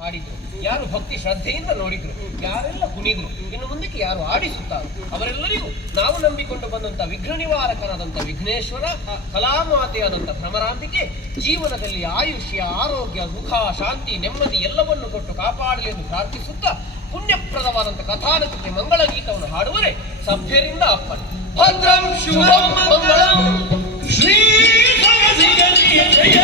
ಹಾಡಿದ್ರು, ಯಾರು ಭಕ್ತಿ ಶ್ರದ್ಧೆಯಿಂದ ನೋಡಿದ್ರು, ಯಾರೆಲ್ಲ ಕುಣಿದ್ರು, ಇನ್ನು ಮುಂದಕ್ಕೆ ಯಾರು ಆಡಿಸುತ್ತಾರೆ ಅವರೆಲ್ಲರಿಗೂ ನಾವು ನಂಬಿಕೊಂಡು ಬಂದಂತ ವಿಘ್ನ ನಿವಾರಕನಾದಂತ ವಿಘ್ನೇಶ್ವರ, ಕಲಾಮಾತೆಯಾದಂತ ಭ್ರಮರಾಂಬಿಕೆ ಜೀವನದಲ್ಲಿ ಆಯುಷ್ಯ, ಆರೋಗ್ಯ, ಸುಖ, ಶಾಂತಿ, ನೆಮ್ಮದಿ ಎಲ್ಲವನ್ನು ಕೊಟ್ಟು ಕಾಪಾಡಲಿ ಎಂದು ಪ್ರಾರ್ಥಿಸುತ್ತಾ ಪುಣ್ಯಪ್ರದವಾದಂತ ಕಥಾನಕಕ್ಕೆ ಮಂಗಳ ಗೀತವನ್ನು ಹಾಡುವರೆ ಸಭ್ಯರಿಂದ ಅಪ್ಪನ. ಭದ್ರಂ ಶುಭಂ ಮಂಗಳಂ ಶ್ರೀ ಜಯ